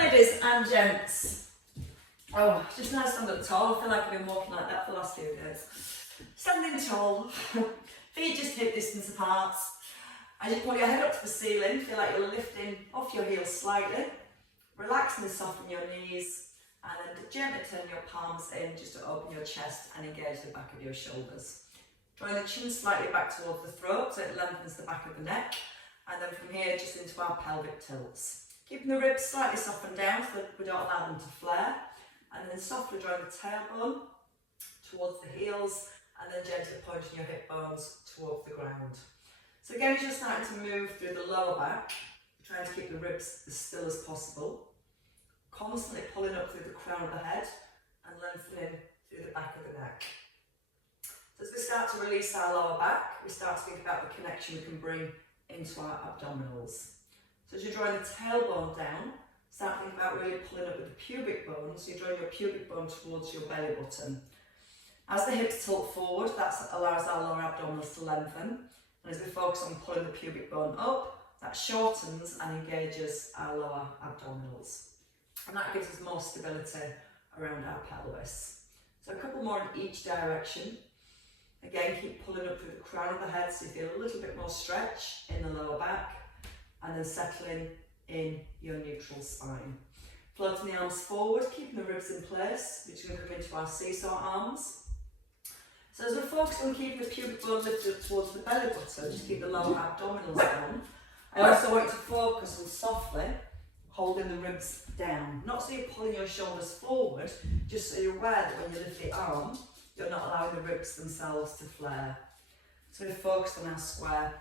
Ladies and gents, oh, just now stand up tall. I feel like I've been walking like that for the last few days. Standing tall, feet just hip distance apart. As you pull your head up to the ceiling, feel like you're lifting off your heels slightly. Relax and soften your knees, and then gently turn your palms in just to open your chest and engage the back of your shoulders. Drawing the chin slightly back towards the throat so it lengthens the back of the neck, and then from here just into our pelvic tilts. Keeping the ribs slightly softened down so that we don't allow them to flare, and then softly drawing the tailbone towards the heels, and then gently pointing your hip bones towards the ground. So again, as you're starting to move through the lower back, trying to keep the ribs as still as possible, constantly pulling up through the crown of the head and lengthening through the back of the neck. So as we start to release our lower back, we start to think about the connection we can bring into our abdominals. So as you're drawing the tailbone down, start thinking about really pulling up with the pubic bone, so you're drawing your pubic bone towards your belly button. As the hips tilt forward, that allows our lower abdominals to lengthen, and as we focus on pulling the pubic bone up, that shortens and engages our lower abdominals. And that gives us more stability around our pelvis. So a couple more in each direction. Again, keep pulling up through the crown of the head so you feel a little bit more stretch in the lower back, and then settling in your neutral spine. Floating the arms forward, keeping the ribs in place. We're just going to come into our seesaw arms. So as we're focused on keeping the pubic bone lifted towards the belly button, just keep the lower abdominals down. I also want you to focus on softly holding the ribs down. Not so you're pulling your shoulders forward, just so you're aware that when you lift the arm, you're not allowing the ribs themselves to flare. So we're focused on our square,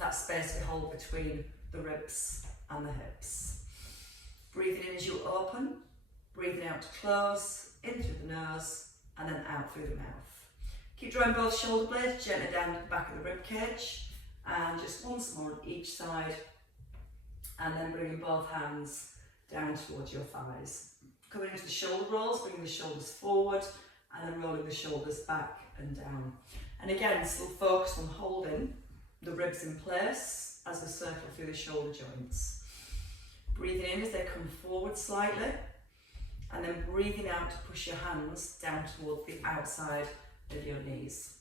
that space we hold between the ribs and the hips. Breathing in as you open, breathing out to close, in through the nose, and then out through the mouth. Keep drawing both shoulder blades gently down to the back of the rib cage, and just once more on each side, and then bringing both hands down towards your thighs. Coming into the shoulder rolls, bringing the shoulders forward, and then rolling the shoulders back and down. And again, still focus on holding the ribs in place as we circle through the shoulder joints. Breathing in as they come forward slightly, and then breathing out to push your hands down towards the outside of your knees.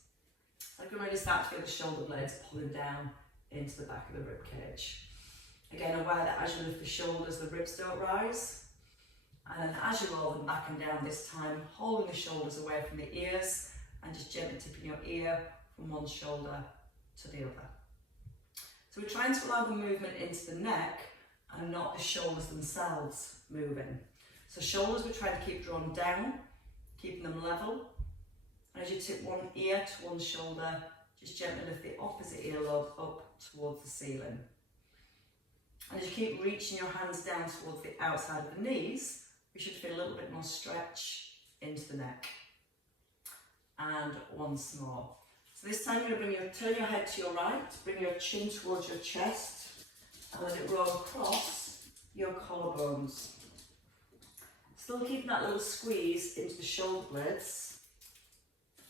So you can really start to feel the shoulder blades pulling down into the back of the rib cage. Again, aware that as you lift the shoulders, the ribs don't rise. And then as you roll them back and down this time, holding the shoulders away from the ears and just gently tipping your ear from one shoulder to the other. So we're trying to allow the movement into the neck and not the shoulders themselves moving. So shoulders we're trying to keep drawn down, keeping them level. And as you tip one ear to one shoulder, just gently lift the opposite earlobe up towards the ceiling. And as you keep reaching your hands down towards the outside of the knees, we should feel a little bit more stretch into the neck. And once more. So this time you're going to turn your head to your right, bring your chin towards your chest, and let it roll across your collarbones. Still keeping that little squeeze into the shoulder blades.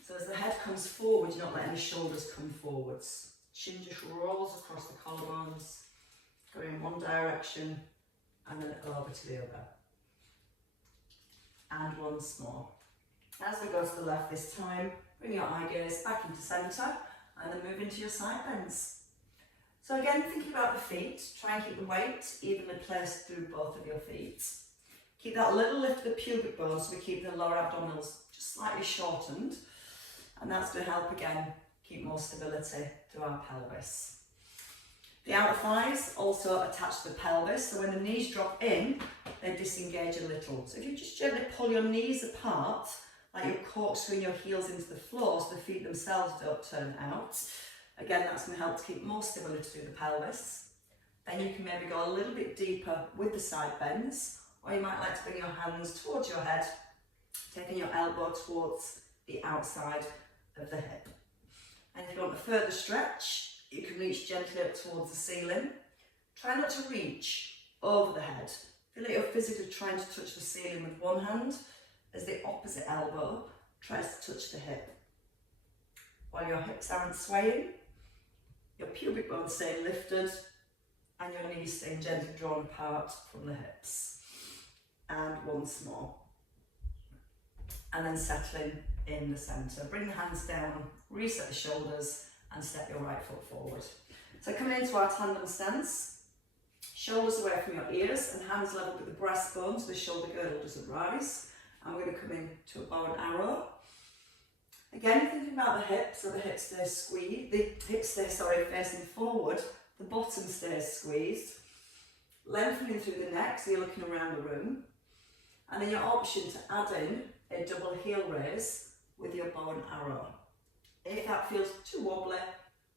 So as the head comes forward, you're not letting the shoulders come forwards. Chin just rolls across the collarbones, going in one direction, and then over to the other. And once more. As we go to the left this time, bring your eye gaze back into centre, and then move into your side bends. So again, thinking about the feet, try and keep the weight evenly placed through both of your feet. Keep that little lift of the pubic bone so we keep the lower abdominals just slightly shortened, and that's going to help again keep more stability to our pelvis. The outer thighs also attach to the pelvis, so when the knees drop in, they disengage a little. So if you just gently pull your knees apart, like you're corkscrewing your heels into the floor so the feet themselves don't turn out. Again, that's going to help to keep more stability through the pelvis. Then you can maybe go a little bit deeper with the side bends, or you might like to bring your hands towards your head, taking your elbow towards the outside of the hip. And if you want a further stretch, you can reach gently up towards the ceiling. Try not to reach over the head. Feel like you're physically trying to touch the ceiling with one hand as the opposite elbow tries to touch the hip. While your hips aren't swaying, your pubic bone staying lifted, and your knees staying gently drawn apart from the hips. once more. And then settling in the centre. Bring the hands down, reset the shoulders, and step your right foot forward. So coming into our tandem stance, shoulders away from your ears and hands level with the breastbone so the shoulder girdle doesn't rise. And we're going to come into a bow and arrow. Again, thinking about the hips, so the hips stay squeezed, facing forward, the bottom stays squeezed. Lengthening through the neck, so you're looking around the room. And then your option to add in a double heel raise with your bow and arrow. If that feels too wobbly,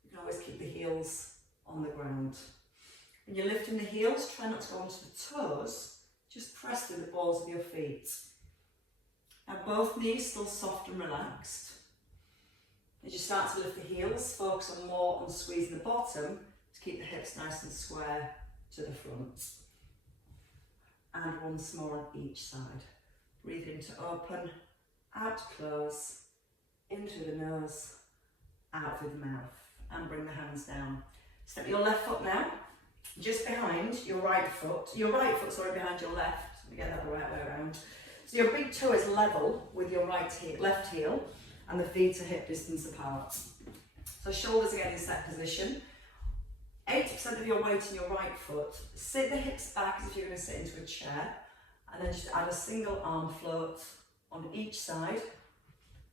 you can always keep the heels on the ground. When you're lifting the heels, try not to go onto the toes, just press through the balls of your feet. Now both knees still soft and relaxed. As you start to lift the heels, focus on more on squeezing the bottom to keep the hips nice and square to the front. And once more on each side. Breathe in to open, out to close, in through the nose, out through the mouth. And bring the hands down. Step your left foot now, just behind your right foot. Your right foot, sorry, behind your left. Let me get that the right way around. So your big toe is level with your left heel, and the feet are hip distance apart. So shoulders again in set position. 80% of your weight in your right foot. Sit the hips back as if you're going to sit into a chair, and then just add a single arm float on each side,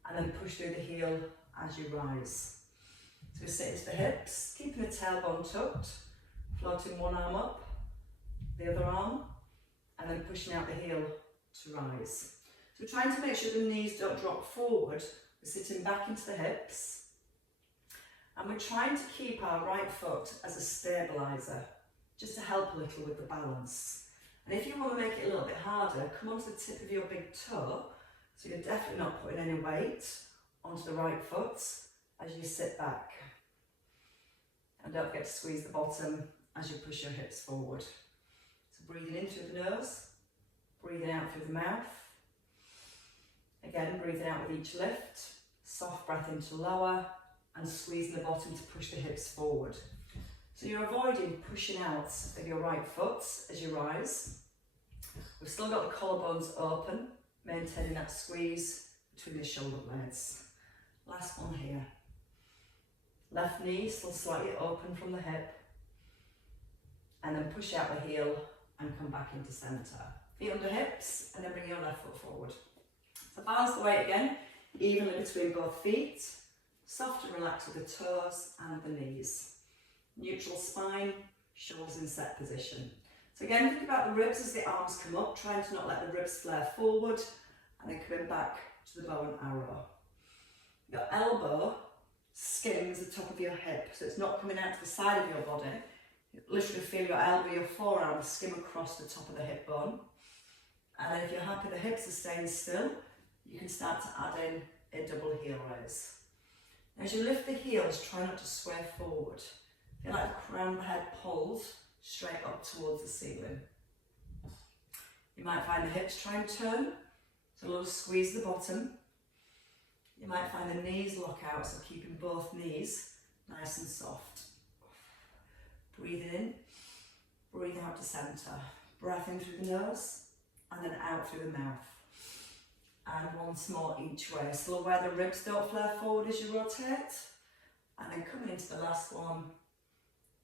and then push through the heel as you rise. So we sit into the hips, keeping the tailbone tucked, floating one arm up, the other arm, and then pushing out the heel to rise. So we're trying to make sure the knees don't drop forward. We're sitting back into the hips, and we're trying to keep our right foot as a stabiliser, just to help a little with the balance. And if you want to make it a little bit harder, come onto the tip of your big toe, so you're definitely not putting any weight onto the right foot as you sit back. And don't forget to squeeze the bottom as you push your hips forward. So breathing in through the nose, breathing out through the mouth. Again, breathing out with each lift, soft breath into lower, and squeezing the bottom to push the hips forward. So you're avoiding pushing out of your right foot as you rise. We've still got the collarbones open, maintaining that squeeze between the shoulder blades. Last one here. Left knee still slightly open from the hip, and then push out the heel and come back into centre. Feet under hips, and then bring your left foot forward. So balance the weight again, evenly between both feet, soft and relaxed with the toes and the knees. Neutral spine, shoulders in set position. So again, think about the ribs as the arms come up, trying to not let the ribs flare forward, and then coming back to the bow and arrow. Your elbow skims the top of your hip, so it's not coming out to the side of your body. You literally feel your elbow, your forearm skim across the top of the hip bone. And then if you're happy the hips are staying still, you can start to add in a double heel raise. As you lift the heels, try not to sway forward. Feel like the crown of the head pulls straight up towards the ceiling. You might find the hips try and turn, so a little squeeze the bottom. You might find the knees lock out, so keeping both knees nice and soft. Breathing in, breathing out to centre. Breath in through the nose, and then out through the mouth. And once more each way. Still where the ribs don't flare forward as you rotate. And then coming into the last one,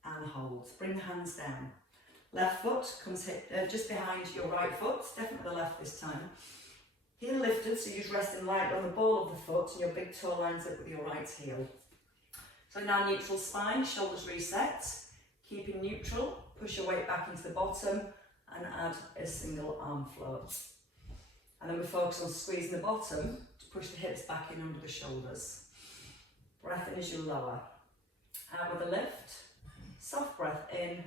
and hold. Bring the hands down. Left foot comes just behind your right foot, definitely the left this time. Heel lifted, so you're just resting lightly on the ball of the foot, and your big toe lines up with your right heel. So now neutral spine, shoulders reset. Keeping neutral, push your weight back into the bottom, and add a single arm float. And then we focus on squeezing the bottom to push the hips back in under the shoulders. Breath in as you lower. Out with a lift. Soft breath in,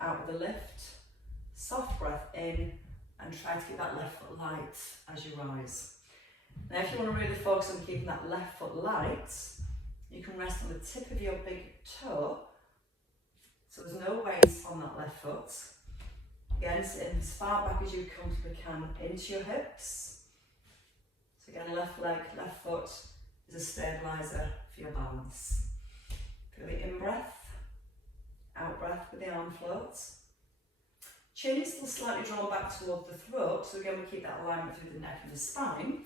out with a lift. Soft breath in, and try to keep that left foot light as you rise. Now if you want to really focus on keeping that left foot light, you can rest on the tip of your big toe, so there's no weight on that left foot. Again, sitting as far back as you comfortably can into your hips. So again, left leg, left foot is a stabiliser for your balance. Feel the in-breath, out-breath with the arm floats. Chin still slightly drawn back towards the throat, so again we keep that alignment through the neck and the spine.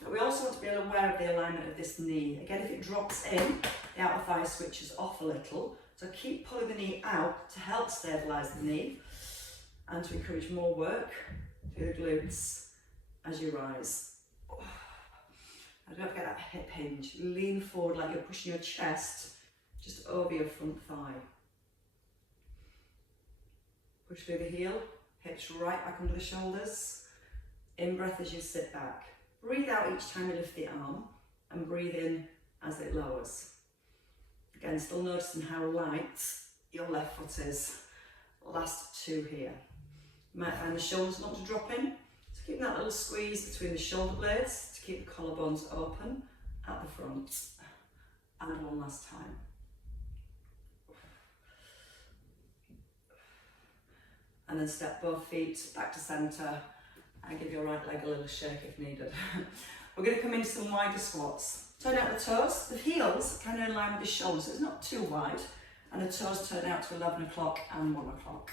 But we also want to be aware of the alignment of this knee. Again, if it drops in, the outer thigh switches off a little. So keep pulling the knee out to help stabilise the knee and to encourage more work through the glutes as you rise. And don't forget that hip hinge. Lean forward like you're pushing your chest just over your front thigh. Push through the heel, hips right back under the shoulders. In breath as you sit back. Breathe out each time you lift the arm and breathe in as it lowers. Again, still noticing how light your left foot is. Last two here. You might find the shoulders want to drop in. So keep that little squeeze between the shoulder blades to keep the collarbones open at the front. And one last time. And then step both feet back to centre and give your right leg a little shake if needed. We're going to come into some wider squats. Turn out the toes. The heels kind of in line with the shoulders, so it's not too wide. And the toes turn out to 11 o'clock and 1 o'clock.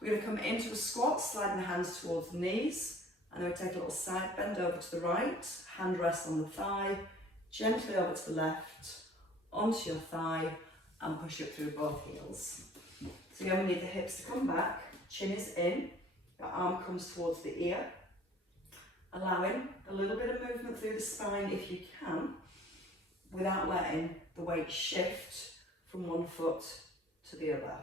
We're going to come into a squat, sliding the hands towards the knees. And then we take a little side bend over to the right. Hand rest on the thigh. Gently over to the left. Onto your thigh. And push up through both heels. So again, we need the hips to come back. Chin is in. Your arm comes towards the ear, allowing a little bit of movement through the spine if you can, without letting the weight shift from one foot to the other.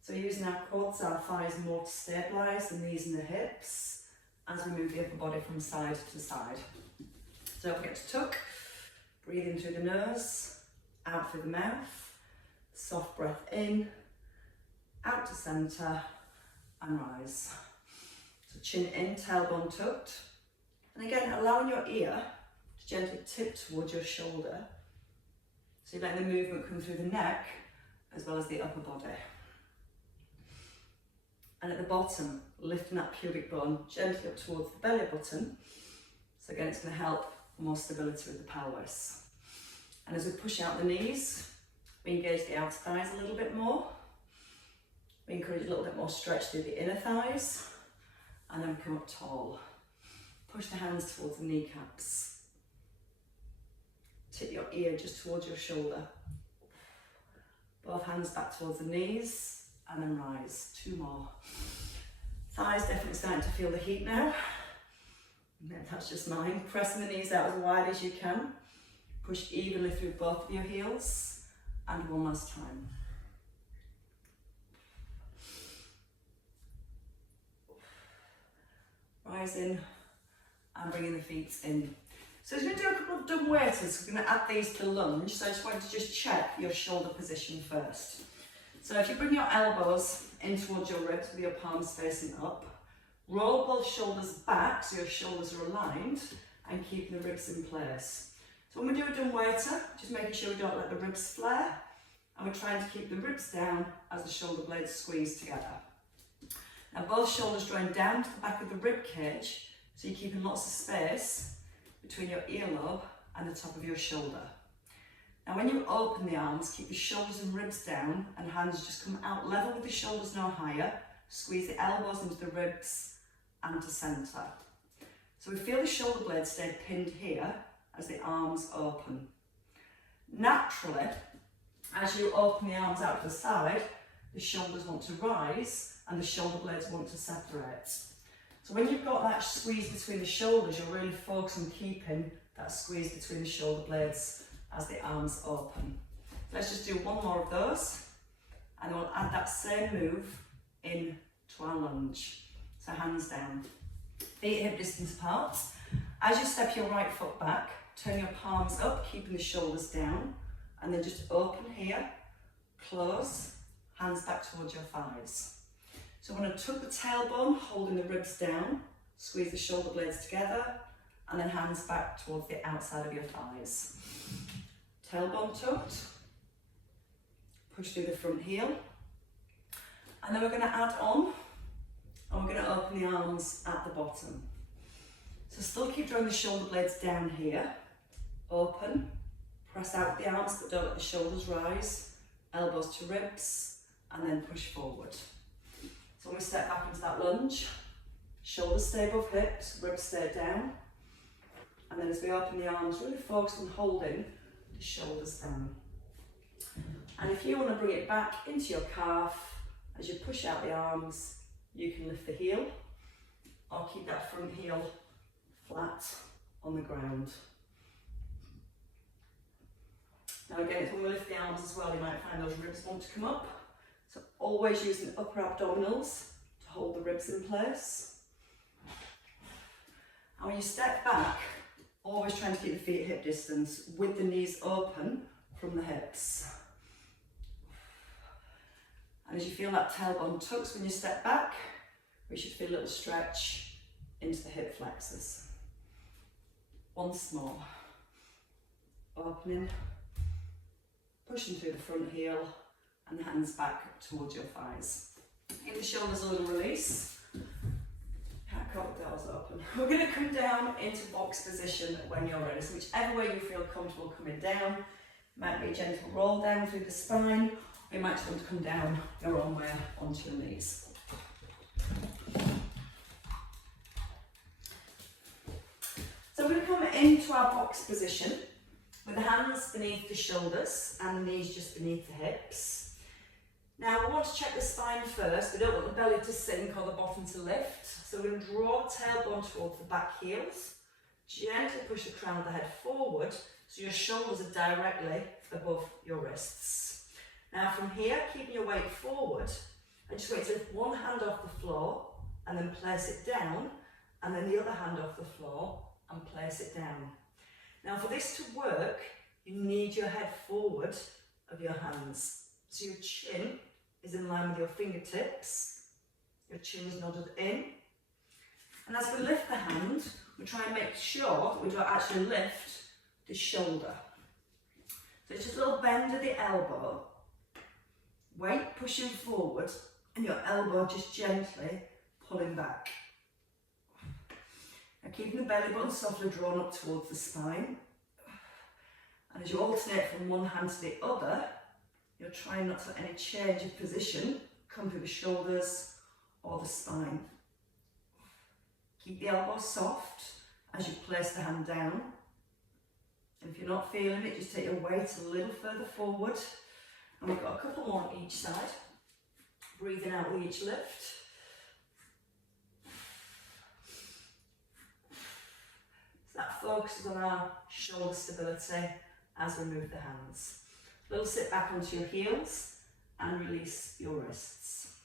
So using our quads, our thighs more to stabilise, the knees and the hips, as we move the upper body from side to side. So don't forget to tuck, breathe in through the nose, out through the mouth, soft breath in, out to centre, and rise. So chin in, tailbone tucked. And again, allowing your ear to gently tip towards your shoulder. So you're letting the movement come through the neck as well as the upper body. And at the bottom, lifting that pubic bone gently up towards the belly button. So again, it's going to help for more stability with the pelvis. And as we push out the knees, we engage the outer thighs a little bit more. We encourage a little bit more stretch through the inner thighs, and then come up tall. Push the hands towards the kneecaps. Tip your ear just towards your shoulder. Both hands back towards the knees, and then rise. Two more. Thighs definitely starting to feel the heat now. Maybe that's just mine. Pressing the knees out as wide as you can. Push evenly through both of your heels, and one last time. Rising and bringing the feet in. So we're going to do a couple of dumb waiters. We're going to add these to the lunge. So I just wanted to just check your shoulder position first. So if you bring your elbows in towards your ribs with your palms facing up, roll both shoulders back so your shoulders are aligned and keep the ribs in place. So when we do a dumb waiter, just making sure we don't let the ribs flare, and we're trying to keep the ribs down as the shoulder blades squeeze together. Now both shoulders drawing down to the back of the rib cage, so you're keeping lots of space between your earlobe and the top of your shoulder. Now when you open the arms, keep the shoulders and ribs down and hands just come out level with the shoulders, no higher. Squeeze the elbows into the ribs and to centre. So we feel the shoulder blades stay pinned here as the arms open. Naturally, as you open the arms out to the side, the shoulders want to rise and the shoulder blades want to separate. So when you've got that squeeze between the shoulders, you're really focused on keeping that squeeze between the shoulder blades as the arms open. Let's just do one more of those, and then we'll add that same move in to our lunge. So hands down, feet hip distance apart. As you step your right foot back, turn your palms up, keeping the shoulders down, and then just open here, close, hands back towards your thighs. So we're going to tuck the tailbone, holding the ribs down, squeeze the shoulder blades together, and then hands back towards the outside of your thighs. Tailbone tucked, push through the front heel, and then we're going to add on, and we're going to open the arms at the bottom. So still keep drawing the shoulder blades down here, open, press out the arms but don't let the shoulders rise, elbows to ribs, and then push forward. So when we step back into that lunge, shoulders stay above hips, ribs stay down. And then as we open the arms, really focus on holding the shoulders down. And if you want to bring it back into your calf, as you push out the arms, you can lift the heel or keep that front heel flat on the ground. Now again, it's when we lift the arms as well, you might find those ribs want to come up. So always using upper abdominals to hold the ribs in place. And when you step back, always trying to keep the feet at hip distance with the knees open from the hips. And as you feel that tailbone tucks when you step back, we should feel a little stretch into the hip flexors. Once more. Opening, pushing through the front heel and the hands back towards your thighs. Give the shoulders a little release. Can't cut the doors open. We're going to come down into box position when you're ready. So whichever way you feel comfortable coming down, might be a gentle roll down through the spine, or you might just want to come down your own way onto your knees. So we're going to come into our box position with the hands beneath the shoulders and the knees just beneath the hips. Now we want to check the spine first. We don't want the belly to sink or the bottom to lift. So we're going to draw the tailbone towards the back heels. Gently push the crown of the head forward so your shoulders are directly above your wrists. Now from here, keeping your weight forward, I just want you to lift one hand off the floor and then place it down, and then the other hand off the floor and place it down. Now for this to work, you need your head forward of your hands. So your chin is in line with your fingertips, your chin is nodded in. And as we lift the hand, we try and make sure that we don't actually lift the shoulder. So it's just a little bend of the elbow, weight pushing forward, and your elbow just gently pulling back. Now keeping the belly button softly drawn up towards the spine. And as you alternate from one hand to the other, you're trying not to let any change of position come through the shoulders or the spine. Keep the elbow soft as you place the hand down. And if you're not feeling it, just take your weight a little further forward. And we've got a couple more on each side. Breathing out with each lift. So that focuses on our shoulder stability as we move the hands. A little sit back onto your heels and release your wrists.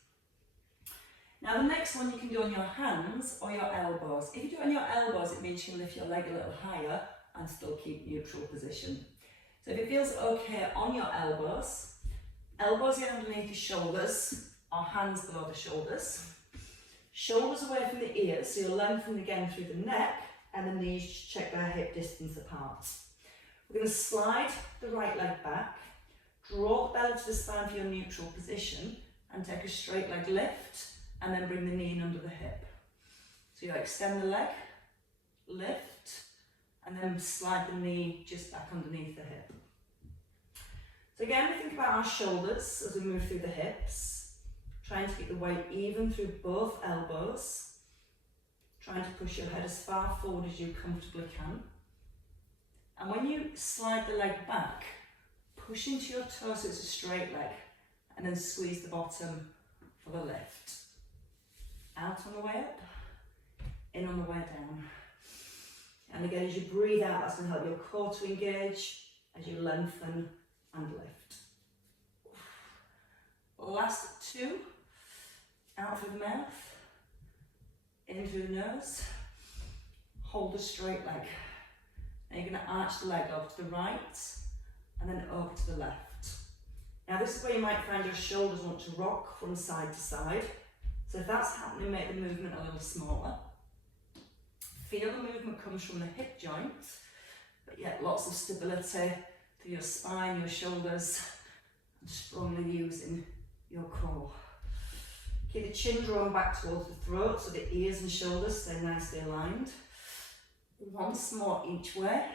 Now the next one you can do on your hands or your elbows. If you do it on your elbows, it means you can lift your leg a little higher and still keep neutral position. So if it feels okay on your elbows, elbows in underneath your shoulders or hands below the shoulders. Shoulders away from the ears, so you'll lengthen again through the neck, and the knees check their hip distance apart. We're going to slide the right leg back, draw the belly to the spine for your neutral position, and take a straight leg lift, and then bring the knee in under the hip. So you extend the leg, lift, and then slide the knee just back underneath the hip. So again, we think about our shoulders as we move through the hips, trying to keep the weight even through both elbows, trying to push your head as far forward as you comfortably can. And when you slide the leg back, push into your toes so it's a straight leg, and then squeeze the bottom for the lift. Out on the way up, in on the way down. And again, as you breathe out, that's going to help your core to engage as you lengthen and lift. Last two, out through the mouth, in through the nose, hold a straight leg. And you're going to arch the leg over to the right, and then over to the left. Now this is where you might find your shoulders want to rock from side to side. So if that's happening, make the movement a little smaller. Feel the movement comes from the hip joint, but yet lots of stability through your spine, your shoulders, and strongly using your core. Keep the chin drawn back towards the throat so the ears and shoulders stay nicely aligned. Once more each way.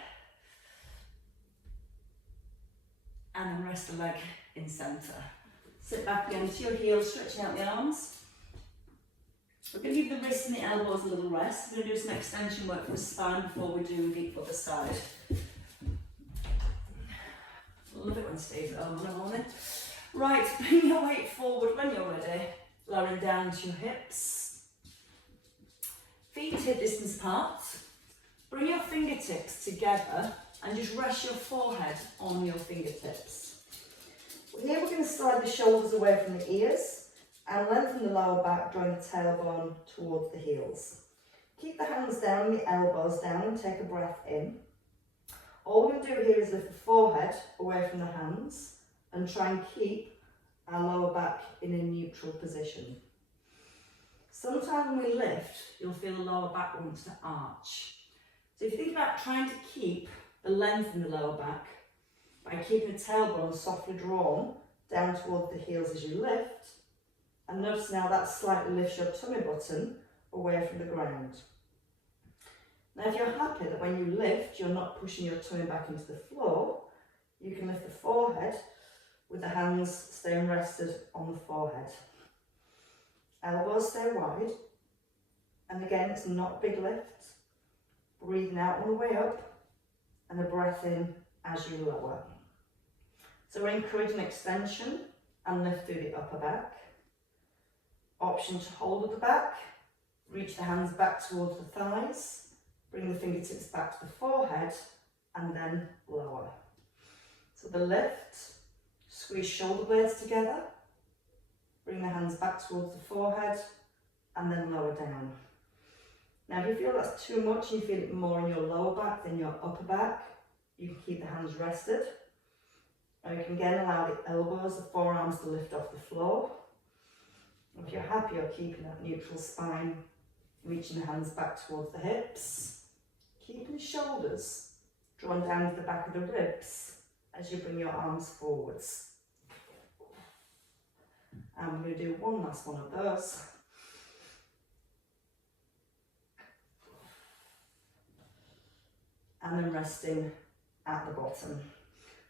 And then rest the leg in centre. Sit back again to your heels, stretching out the arms. We're going to give the wrists and the elbows a little rest. We're going to do some extension work for the spine before we do the other side. Love it when Steve's at home in the morning. Right, bring your weight forward when you're ready. Lowering down to your hips. Feet hip distance apart. Bring your fingertips together and just rest your forehead on your fingertips. Here we're going to slide the shoulders away from the ears and lengthen the lower back, drawing the tailbone towards the heels. Keep the hands down, the elbows down, and take a breath in. All we're going to do here is lift the forehead away from the hands and try and keep our lower back in a neutral position. Sometimes when we lift, you'll feel the lower back wants to arch. So if you think about trying to keep the length in the lower back by keeping the tailbone softly drawn down towards the heels as you lift, and notice now that slightly lifts your tummy button away from the ground. Now if you're happy that when you lift you're not pushing your tummy back into the floor, you can lift the forehead with the hands staying rested on the forehead. Elbows stay wide, and again it's not a big lift. Breathing out on the way up and a breath in as you lower. So we're encouraging extension and lift through the upper back. Option to hold at the back, reach the hands back towards the thighs, bring the fingertips back to the forehead and then lower. So the lift, squeeze shoulder blades together, bring the hands back towards the forehead and then lower down. Now if you feel that's too much and you feel it more in your lower back than your upper back, you can keep the hands rested. Or you can again allow the elbows, the forearms to lift off the floor. If you're happy, you're keeping that neutral spine, reaching the hands back towards the hips, keeping the shoulders drawn down to the back of the ribs as you bring your arms forwards. And we're going to do one last one of those. And then resting at the bottom.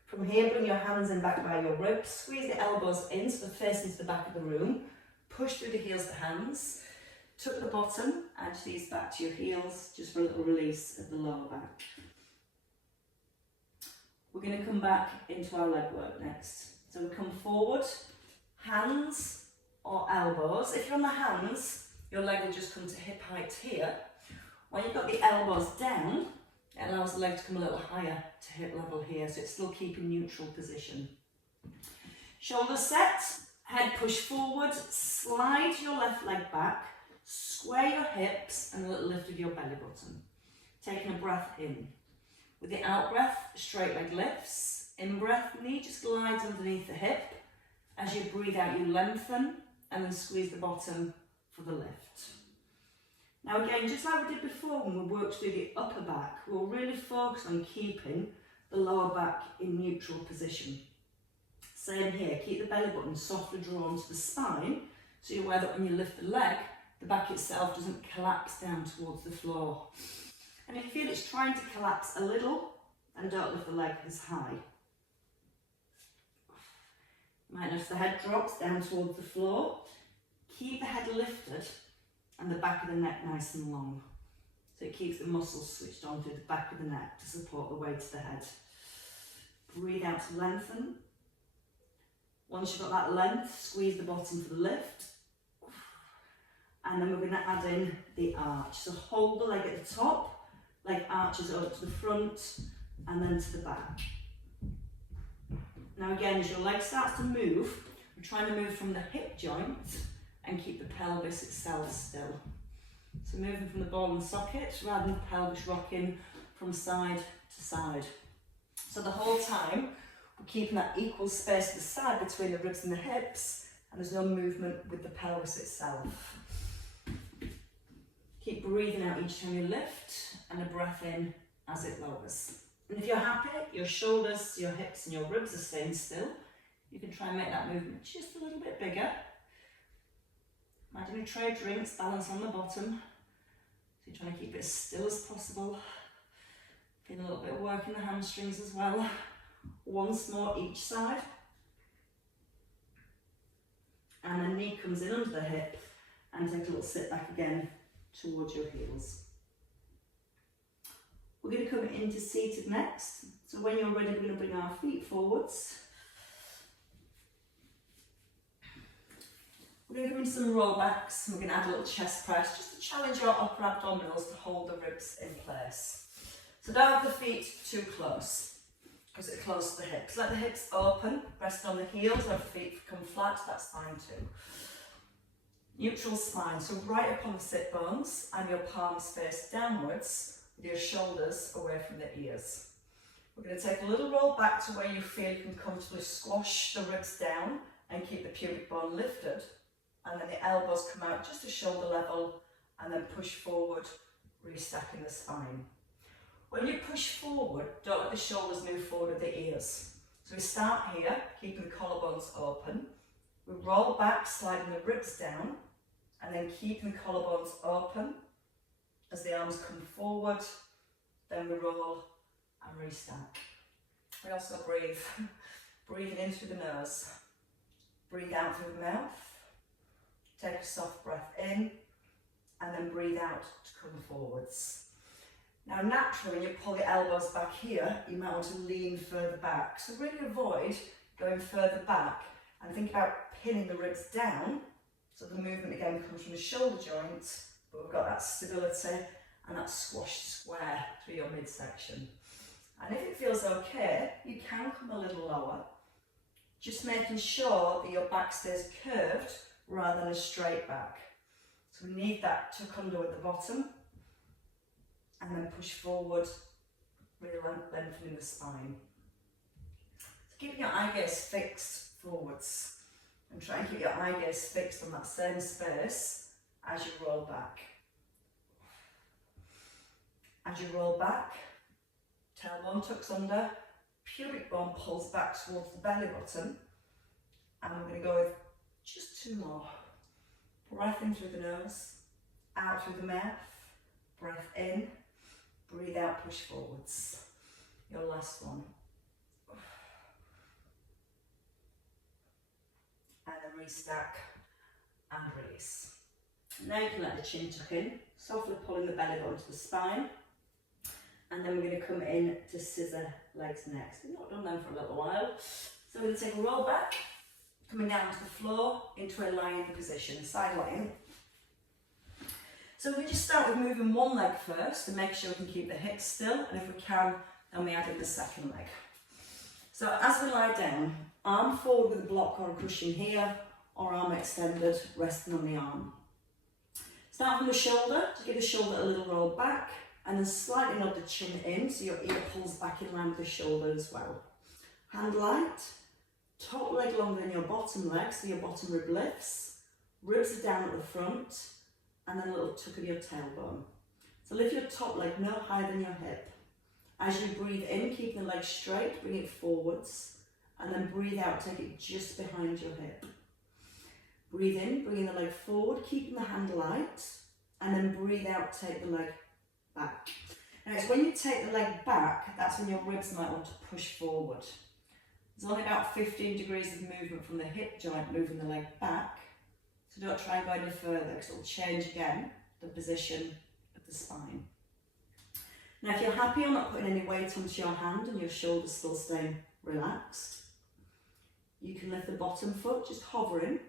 From here, bring your hands in back by your ribs, squeeze the elbows in so they're facing to the back of the room, push through the heels to hands, tuck the bottom, edge these back to your heels, just for a little release of the lower back. We're going to come back into our leg work next. So we come forward, hands or elbows. If you're on the hands, your leg will just come to hip height here. When you've got the elbows down, it allows the leg to come a little higher to hip level here, so it's still keeping neutral position. Shoulders set, head push forward, slide your left leg back, square your hips and a little lift of your belly button. Taking a breath in. With the out breath, straight leg lifts. In breath, knee just glides underneath the hip. As you breathe out, you lengthen and then squeeze the bottom for the lift. Now again, just like we did before when we worked through the upper back, we'll really focus on keeping the lower back in neutral position. Same here, keep the belly button softly drawn to the spine, so you're aware that when you lift the leg, the back itself doesn't collapse down towards the floor. And if you feel it's trying to collapse a little, then don't lift the leg as high. You might notice the head drops down towards the floor. Keep the head lifted and the back of the neck nice and long. So it keeps the muscles switched on through the back of the neck to support the weight of the head. Breathe out to lengthen. Once you've got that length, squeeze the bottom for the lift. And then we're going to add in the arch. So hold the leg at the top, leg arches up to the front and then to the back. Now again, as your leg starts to move, we're trying to move from the hip joint and keep the pelvis itself still. So moving from the ball and socket rather than the pelvis rocking from side to side. So the whole time we're keeping that equal space to the side between the ribs and the hips, and there's no movement with the pelvis itself. Keep breathing out each time you lift and a breath in as it lowers. And if you're happy, your shoulders, your hips and your ribs are staying still, you can try and make that movement just a little bit bigger. Imagine a tray of drinks, balance on the bottom. So you're trying to keep it as still as possible. Feeling a little bit of work in the hamstrings as well. Once more each side. And the knee comes in under the hip and take a little sit back again towards your heels. We're going to come into seated next. So when you're ready, we're going to bring our feet forwards. We're going to come into some rollbacks and we're going to add a little chest press just to challenge your upper abdominals to hold the ribs in place. So don't have the feet too close because it's close to the hips. Let the hips open, rest on the heels, let the feet come flat, that's fine too. Neutral spine, so right up on the sit bones and your palms face downwards with your shoulders away from the ears. We're going to take a little roll back to where you feel you can comfortably squash the ribs down and keep the pubic bone lifted. And then the elbows come out just to shoulder level and then push forward, restacking the spine. When you push forward, don't let the shoulders move forward with the ears. So we start here, keeping the collarbones open. We roll back, sliding the ribs down, and then keeping the collarbones open as the arms come forward. Then we roll and restack. We also breathe. Breathing in through the nose. Breathe out through the mouth. Take a soft breath in, and then breathe out to come forwards. Now naturally, when you pull the elbows back here, you might want to lean further back. So really avoid going further back and think about pinning the ribs down. So the movement again comes from the shoulder joint, but we've got that stability and that squashed square through your midsection. And if it feels okay, you can come a little lower, just making sure that your back stays curved rather than a straight back. So we need that tuck under at the bottom and then push forward, really lengthening the spine. So keeping your eye gaze fixed forwards and try and keep your eye gaze fixed on that same space as you roll back. As you roll back, tailbone tucks under, pubic bone pulls back towards the belly button, and we're going to go with just two more. Breath in through the nose, out through the mouth, breath in, breathe out, push forwards. Your last one. And then restack and release. Now you can let the chin tuck in, softly pulling the belly button to the spine. And then we're going to come in to scissor legs next. We've not done them for a little while. So we're going to take a roll back, coming down to the floor into a lying position, side lying. So we just start with moving one leg first to make sure we can keep the hips still, and if we can, then we add in the second leg. So as we lie down, arm forward with a block or a cushion here, or arm extended, resting on the arm. Start from the shoulder, to give the shoulder a little roll back, and then slightly nod the chin in, so your ear pulls back in line with the shoulder as well. Hand light, top leg longer than your bottom leg, so your bottom rib lifts, ribs are down at the front, and then a little tuck of your tailbone. So lift your top leg no higher than your hip. As you breathe in, keep the leg straight, bring it forwards, and then breathe out, take it just behind your hip. Breathe in, bringing the leg forward, keeping the hand light, and then breathe out, take the leg back. Now it's when you take the leg back, that's when your ribs might want to push forward. There's only about 15 degrees of movement from the hip joint moving the leg back, so don't try and go any further because it will change again the position of the spine. Now if you're happy or not putting any weight onto your hand and your shoulders still staying relaxed, you can lift the bottom foot, just hovering,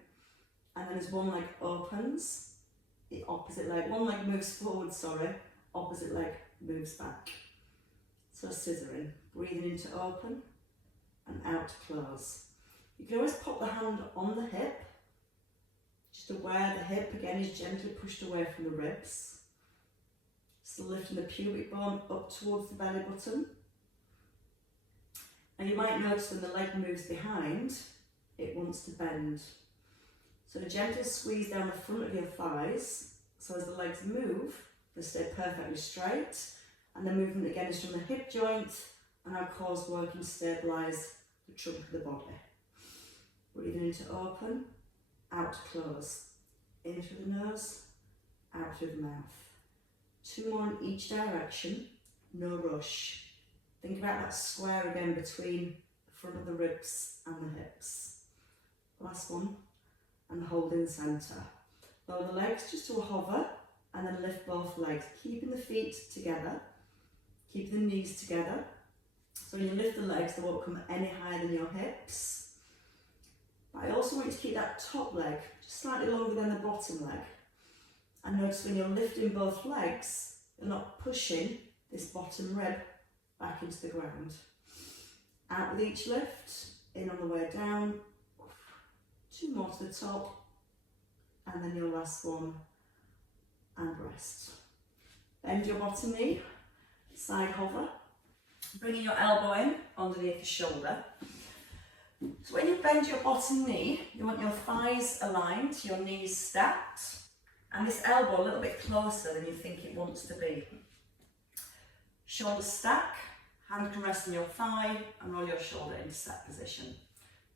and then as one leg opens, the opposite leg, one leg moves forward, opposite leg moves back. So scissoring, breathing in to open and out to close. You can always pop the hand on the hip, just aware the hip again is gently pushed away from the ribs. Still lifting the pubic bone up towards the belly button. And you might notice when the leg moves behind, it wants to bend. So gently squeeze down the front of your thighs, so as the legs move, they stay perfectly straight, and the movement again is from the hip joint and our cores working to stabilise the trunk of the body. Breathing in to open, out to close, in through the nose, out through the mouth. Two more in each direction, no rush. Think about that square again between the front of the ribs and the hips. Last one, and hold in the centre. lower the legs just to a hover, and then lift both legs, keeping the feet together, keeping the knees together. So when you lift the legs, they won't come any higher than your hips. But I also want you to keep that top leg just slightly longer than the bottom leg. And notice when you're lifting both legs, you're not pushing this bottom rib back into the ground. Out with each lift, in on the way down, 2 more to the top, and then your last one, and rest. Bend your bottom knee, side hover, bringing your elbow in underneath the shoulder. So when you bend your bottom knee, you want your thighs aligned, your knees stacked, and this elbow a little bit closer than you think it wants to be. Shoulders stack, hand can rest on your thigh, and roll your shoulder into set position.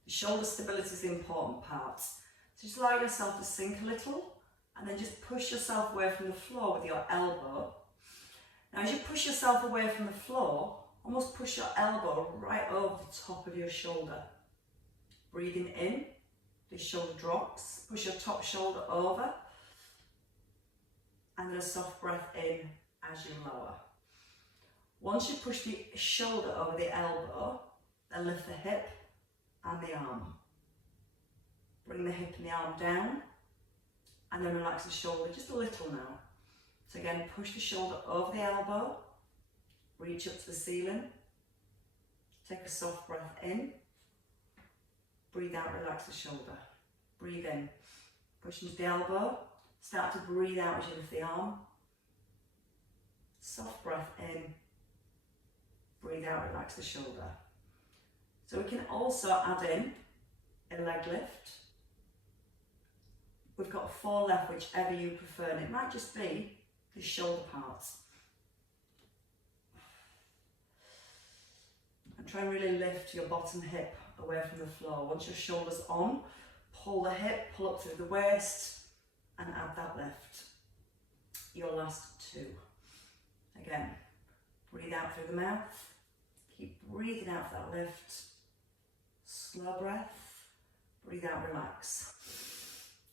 The shoulder stability is the important part. So just allow yourself to sink a little, and then just push yourself away from the floor with your elbow. Now as you push yourself away from the floor, almost push your elbow right over the top of your shoulder. Breathing in, the shoulder drops, push your top shoulder over, and then a soft breath in as you lower. Once you push the shoulder over the elbow, then lift the hip and the arm. Bring the hip and the arm down, and then relax the shoulder just a little now. So again, push the shoulder over the elbow, reach up to the ceiling, take a soft breath in, breathe out, relax the shoulder. Breathe in, push into the elbow, start to breathe out as you lift the arm. Soft breath in, breathe out, relax the shoulder. So we can also add in a leg lift. We've got 4 left, whichever you prefer, and it might just be the shoulder parts. And try and really lift your bottom hip away from the floor. Once your shoulder's on, pull the hip, pull up through the waist, and add that lift. Your last 2. Again, breathe out through the mouth. Keep breathing out for that lift. Slow breath. Breathe out, relax.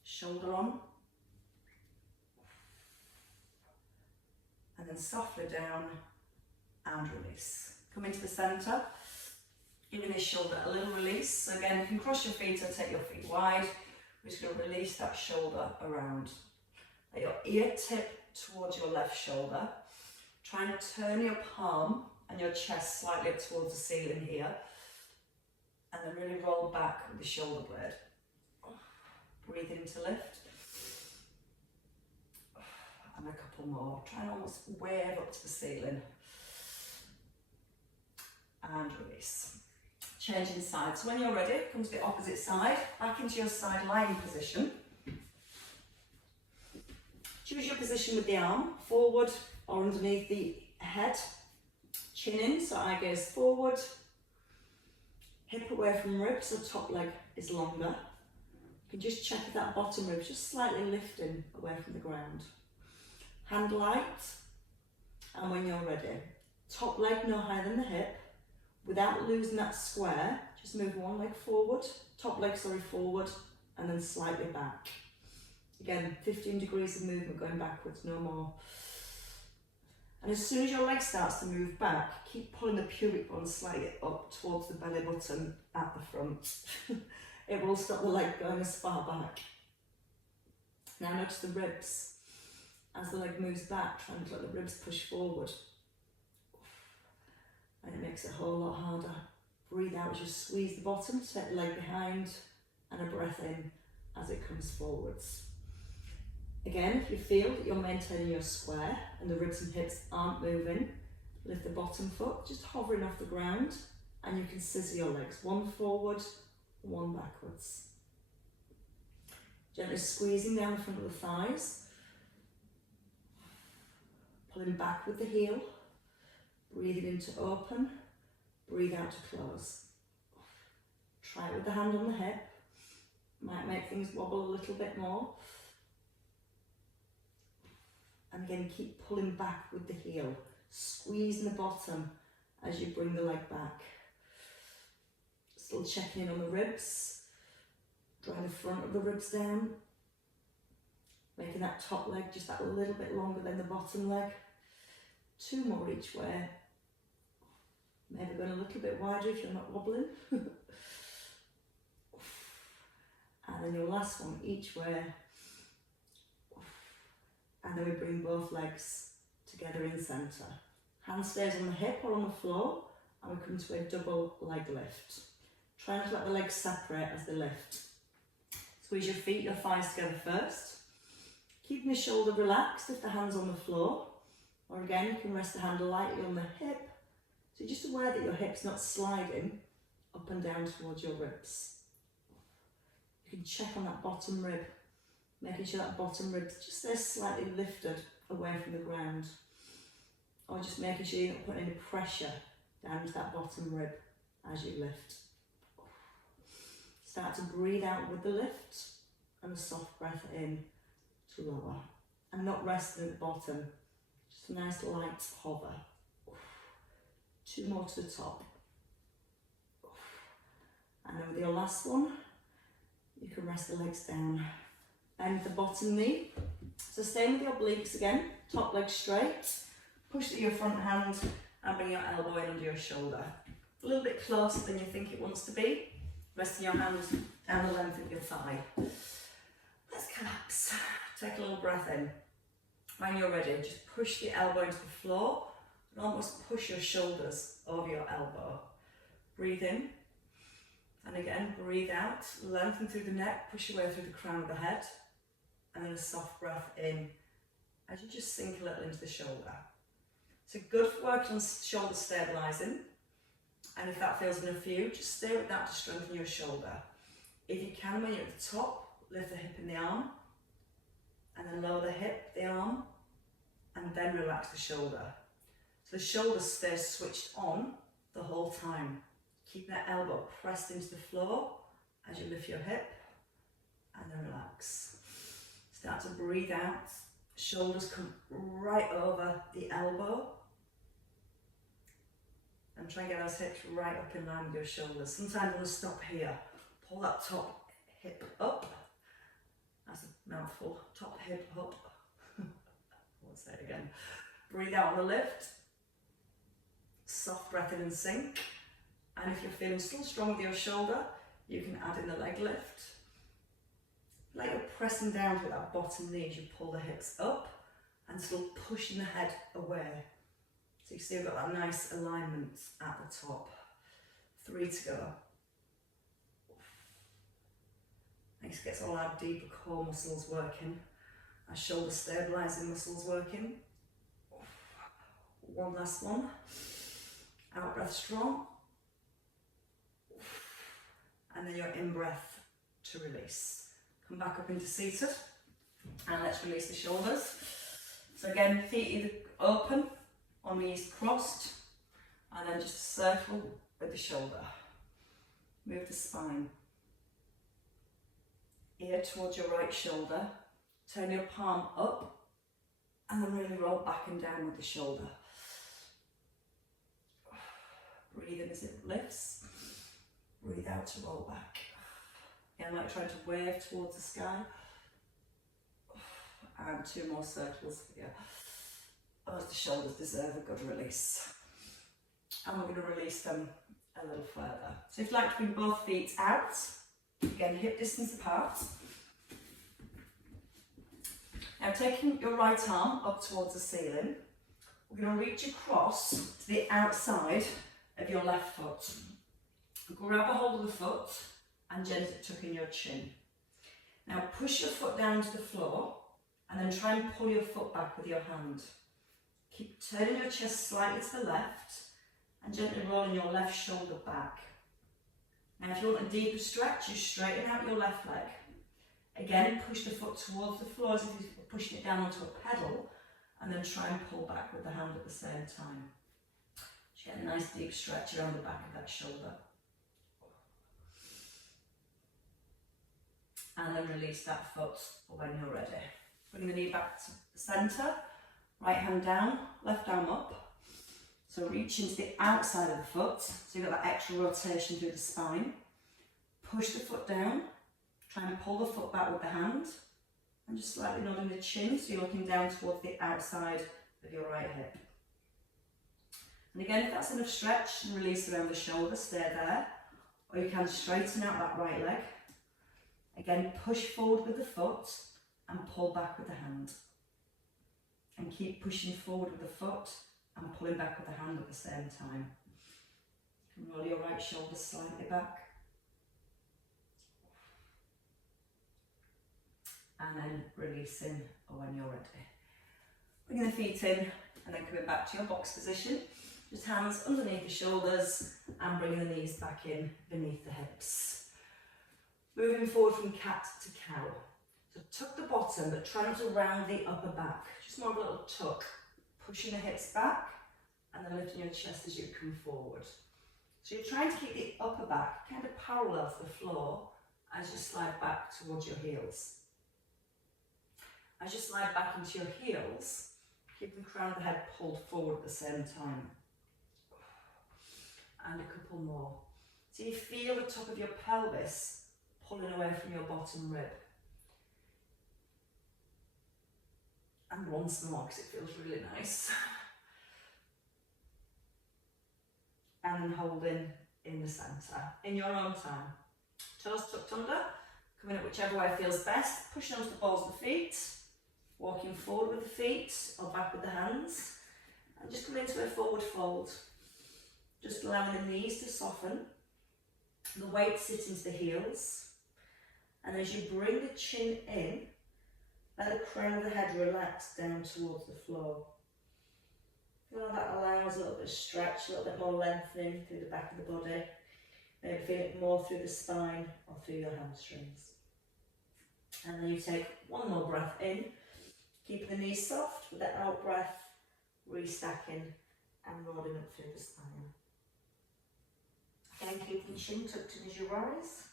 Shoulder on. And then softly down and release. Come into the centre. Giving this shoulder a little release. So again, you can cross your feet or take your feet wide. We're just going to release that shoulder around. Let your ear tip towards your left shoulder. Try and turn your palm and your chest slightly up towards the ceiling here. And then really roll back with the shoulder blade. Breathe in to lift. And a couple more. Try and almost wave up to the ceiling. And release. Changing sides. So when you're ready, come to the opposite side, back into your side lying position. Choose your position with the arm, forward or underneath the head. Chin in, so eye gaze forward. Hip away from ribs, so top leg is longer. You can just check if that bottom rib is just slightly lifting away from the ground. Hand light, and when you're ready, top leg no higher than the hip. Without losing that square, just move one leg forward, forward, and then slightly back. Again, 15 degrees of movement going backwards, no more. And as soon as your leg starts to move back, keep pulling the pubic bone slightly up towards the belly button at the front. It will stop the leg going as far back. Now notice the ribs. As the leg moves back, try and let the ribs push forward. And it makes it a whole lot harder. Breathe out as you squeeze the bottom, take the leg behind, and a breath in as it comes forwards. Again, if you feel that you're maintaining your square and the ribs and hips aren't moving, lift the bottom foot, just hovering off the ground, and you can scissor your legs, one forward, one backwards. Gently squeezing down the front of the thighs, pulling back with the heel. Breathing in to open, breathe out to close. Try it with the hand on the hip. Might make things wobble a little bit more. And again, keep pulling back with the heel, squeezing the bottom as you bring the leg back. Still checking in on the ribs. Drawing the front of the ribs down. Making that top leg just that little bit longer than the bottom leg. 2 more each way. Maybe going a little bit wider if you're not wobbling. And then your last one each way. And then we bring both legs together in centre. Hand stays on the hip or on the floor, and we come to a double leg lift. Try not to let the legs separate as they lift. Squeeze your feet, your thighs together first. Keeping the shoulder relaxed if the hand's on the floor. Or again, you can rest the hand lightly on the hip. So you're just aware that your hip's not sliding up and down towards your ribs. You can check on that bottom rib, making sure that bottom rib just stays slightly lifted away from the ground. Or just making sure you're not putting any pressure down to that bottom rib as you lift. Start to breathe out with the lift and a soft breath in to lower. And not resting at the bottom, just a nice light hover. 2 more to the top. And then with your last one, you can rest the legs down. Bend the bottom knee. So stay with your obliques again, top leg straight. Push to your front hand and bring your elbow in under your shoulder. A little bit closer than you think it wants to be. Resting your hands down the length of your thigh. Let's collapse. Take a little breath in. When you're ready, just push the elbow into the floor and almost push your shoulders over your elbow. Breathe in. And again, breathe out. Lengthen through the neck, push your way through the crown of the head. And then a soft breath in as you just sink a little into the shoulder. So good for working on shoulder stabilising. And if that feels enough for you, just stay with that to strengthen your shoulder. If you can, when you're at the top, lift the hip and the arm. And then lower the hip, the arm. And then relax the shoulder. So the shoulder stays switched on the whole time. Keeping that elbow pressed into the floor as you lift your hip. And then relax. Start to breathe out. Shoulders come right over the elbow. And try and get those hips right up in line with your shoulders. Sometimes we'll stop here. Pull that top hip up. That's a mouthful. Top hip up. I'll say it again. Breathe out on the lift. Soft breath in and sink. And if you're feeling still strong with your shoulder, you can add in the leg lift. Like you're pressing down with that bottom knee as you pull the hips up and still pushing the head away. So you see we've got that nice alignment at the top. 3 to go. Next gets all our deeper core muscles working. Our shoulder stabilising muscles working. 1 last one. Out breath strong. And then your in breath to release. Come back up into seated. And let's release the shoulders. So again, feet either open or knees crossed. And then just a circle with the shoulder. Move the spine. Ear towards your right shoulder. Turn your palm up. And then really roll back and down with the shoulder. Breathe in as it lifts. Breathe out to roll back. Again, like trying to wave towards the sky. And 2 more circles here. As the shoulders deserve a good release. And we're going to release them a little further. So if you'd like to bring both feet out, again, hip distance apart. Now taking your right arm up towards the ceiling, we're going to reach across to the outside of your left foot. Grab a hold of the foot and gently tuck in your chin. Now push your foot down to the floor and then try and pull your foot back with your hand. Keep turning your chest slightly to the left and gently rolling your left shoulder back. Now if you want a deeper stretch, you straighten out your left leg. Again, push the foot towards the floor as if you're pushing it down onto a pedal and then try and pull back with the hand at the same time. Just get a nice deep stretch around the back of that shoulder. And then release that foot when you're ready. Bring the knee back to the centre, right hand down, left arm up. So reach into the outside of the foot, so you've got that extra rotation through the spine. Push the foot down, try and pull the foot back with the hand, And just slightly nodding the chin so you're looking down towards the outside of your right hip. And again, if that's enough stretch and release around the shoulder, stay there. Or you can straighten out that right leg. Again, push forward with the foot and pull back with the hand. And keep pushing forward with the foot and pulling back with the hand at the same time. You can roll your right shoulder slightly back. And then releasing when you're ready. Bringing the feet in and then coming back to your box position. Just hands underneath the shoulders and bringing the knees back in beneath the hips. Moving forward from cat to cow. So tuck the bottom but try not to round the upper back. Just more of a little tuck. Pushing the hips back and then lifting your chest as you come forward. So you're trying to keep the upper back kind of parallel to the floor as you slide back towards your heels. As you slide back into your heels, keep the crown of the head pulled forward at the same time. And a couple more. So you feel the top of your pelvis pulling away from your bottom rib. And once more, because it feels really nice. And then holding in the centre, in your own time. Toes tucked under, coming up whichever way feels best, pushing onto the balls of the feet, walking forward with the feet or back with the hands, and just coming into a forward fold. Just allowing the knees to soften, the weight sit into the heels, and as you bring the chin in, let the crown of the head relax down towards the floor. Feel how that allows a little bit of stretch, a little bit more lengthening through the back of the body. Maybe feel it more through the spine or through your hamstrings. And then you take one more breath in, keeping the knees soft with that out breath, restacking and rolling up through the spine. Again, keep the chin tucked in as you rise.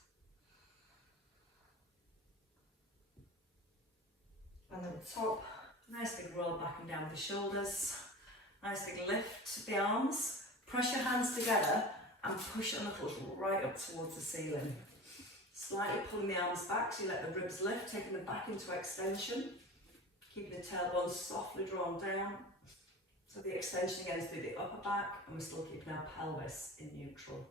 And at the top, nice big roll back and down with the shoulders. Nice big lift to the arms. Press your hands together and push your knuckles right up towards the ceiling. Slightly pulling the arms back so you let the ribs lift, taking them back into extension. Keeping the tailbone softly drawn down. So the extension again is through the upper back and we're still keeping our pelvis in neutral.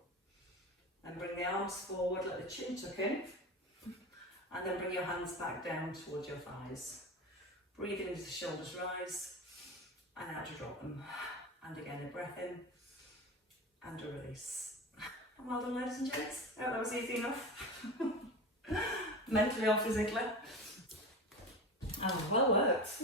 Then bring the arms forward, let the chin tuck in. And then bring your hands back down towards your thighs. Breathing into the shoulders rise. And out to drop them. And again, a breath in and a release. And well done, ladies and gents. I hope that was easy enough. Mentally or physically. Oh, well worked.